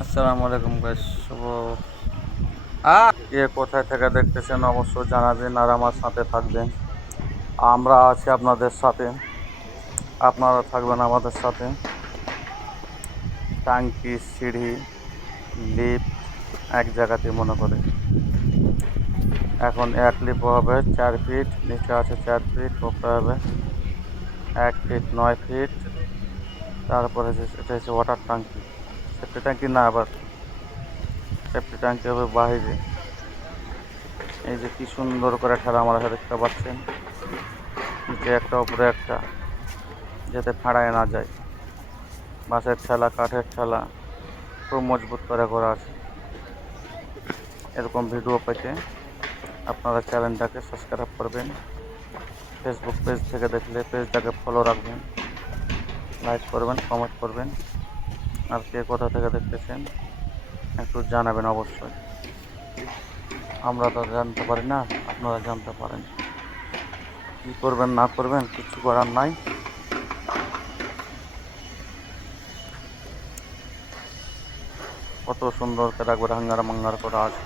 আসসালামু আলাইকুম গাইস। শুভ কে কোথায় থেকে দেখতেছেন অবশ্যই জানাবেন আর আমার সাথে থাকবেন। আমরা আছি আপনাদের সাথে, আপনারা থাকবেন আমাদের সাথে। টাঙ্কি, সিঁড়ি, লিফট এক জায়গাতে মনে করে। এখন এক লিফট হবে 4 ফিট, নিচে আছে 4 ফিট, উপরে হবে 1 ফিট 9 ফিট। তারপরে এটা হচ্ছে ওয়াটার ট্যাঙ্কি। সেফটি ট্যাঙ্কি না, আবার সেফটি ট্যাঙ্কি হবে বাইরে। এই যে কি সুন্দর করে ঠেলা মারা দেখতে পাচ্ছেন, নিচে একটা উপরে একটা, যাতে ফাড়ায় না যায়। বাঁশের ঠেলা, কাঠের ঠেলা, খুব মজবুত করে করা আছে। এরকম ভিডিও পেতে আপনারা চ্যানেলটাকে সাবস্ক্রাইব করবেন। ফেসবুক পেজ থেকে দেখলে পেজটাকে ফলো রাখবেন, লাইক করবেন, কমেন্ট করবেন। আর কে কোথা থেকে দেখতেছেন একটু জানাবেন অবশ্যই। আমরা তো জানতে পারি না, আপনারা জানতে পারেন। কী করবেন না করবেন কিছু করার নাই। কত সুন্দর করে একবার হাঙ্গার মাঙ্গার করা আছে।